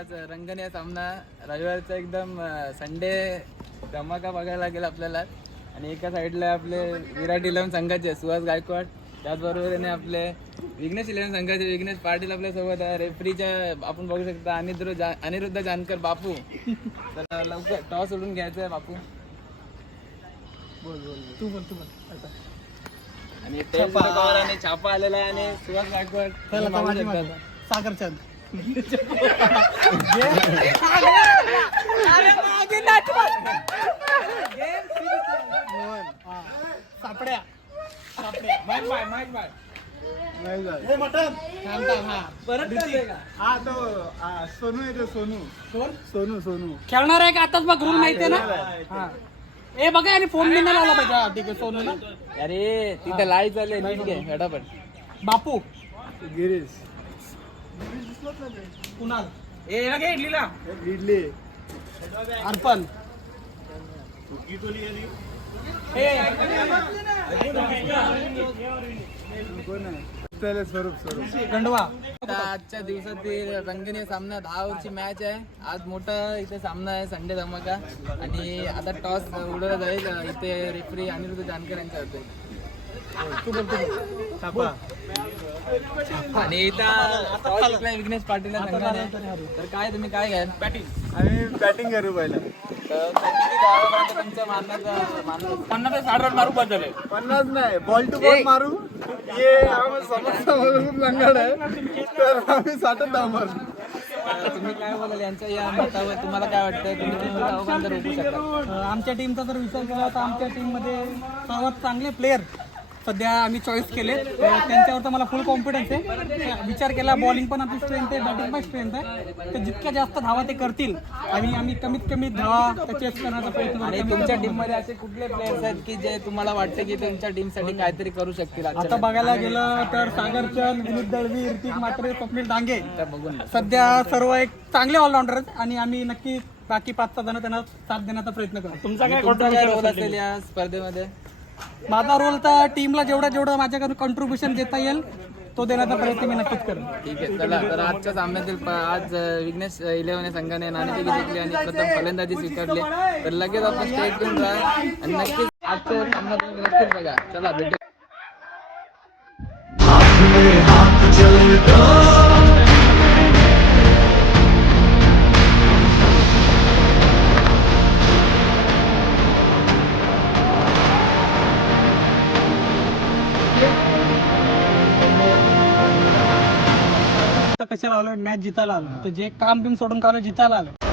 आज रंगणे सामना रविवारचा एकदम संडे धमाका बघायला लागेल आपल्याला. आणि एका साईडला आपले विराट 11 संघाचे सुहास गायकवाड, त्याचबरोबर आपले विघ्नेश 11 संघाचे विघ्नेश पाटील आपल्या सोबत आहे. रेफरीच्या आपण बघू शकता अनिरुद्ध जानकर बापू. तर लवकर टॉस सोडून घ्यायचं आहे बापू. तू बोल आणि आणि छापा आलेला आहे आणि सुहास गायकवाड सागरचंद सापड्या सोनू येतो सोनू खेळणार आहे का आताच बघ रूल माहितीये ना. ए बघा आणि फोन नाही लावला पाहिजे. ठीक आहे सोनू ना. अरे तिथं लाई चालले फटाफट. बापू गिरीश कुणाल इडली अर्पण गंडवा. आजच्या दिवसातील रंगीने सामना 10 ओव्हरची मॅच आहे. आज मोठा इथे सामना आहे, संडे धमाका. आणि आता टॉस उडवला जाईल. इथे रेफरी अनिरुद्ध जानकर यांच्या होते. आणि इथं टॉस जिंकलाय विघ्नेश पाटील संघाने. तर काय तुम्ही काय घ्याल? आम्ही बॅटिंग करू पहिला. तुमच्या मारण्याचा 50 ते 60 रन मारू बस झाले. 50 नाही, बॉल टू बॉल मारू. ये समोर लंगड आहे तर आम्ही 60 धाव मारू. तुम्ही काय बोलाल यांच्या या मतावर? तुम्हाला काय वाटतं? तुम्ही रोखू शकता? आमच्या टीमचा जर विचार केला तर आमच्या टीम मध्ये सर्वात चांगले प्लेयर सध्या आम्ही चॉईस केले. त्यांच्यावर तर मला फुल कॉन्फिडन्स आहे. विचार केला बॉलिंग पण आपली स्ट्रेंथ आहे, बॅटिंग पण स्ट्रेंथ आहे. तर जितक्या जास्त धावा ते करतील आणि आम्ही कमीत कमी धावा चेस करण्याचा प्रयत्न. आणि तुमच्या टीम मध्ये असे कुठले प्लेयर्स आहेत की जे तुम्हाला वाटते की तुमच्या टीम साठी काहीतरी करू शकतील? आता बघायला गेलं तर सागरचंद, विनीत दळवी, ऋतिक मात्रे, स्वप्नील डांगे बघून सध्या सर्व एक चांगले ऑलराऊंडर आहेत. आणि आम्ही नक्की बाकी 5-6 जण त्यांना साथ देण्याचा प्रयत्न करू. तुमचा काय रोल असेल या स्पर्धेमध्ये? माझा रोल तर टीमला जेवढं माझ्याकडून कॉन्ट्रीब्युशन देता येईल तो देण्याचा प्रयत्न मी नक्कीच करेन. ठीक आहे, चला. तर आजच्या सामन्यातील आज विघ्नेश 11 संघाने नाणेफेक जिंकली आणि प्रथम फलंदाजी स्वीकारली. तर लगेच आपण स्टेट घेऊन राहा आणि नक्कीच आजच्या सामन्यात नक्कीच बघा. चला भेटू. कशाला आलो? मॅच जितायला आलो. तर जे काम बिम सोडून का आलो? जितायला आलो.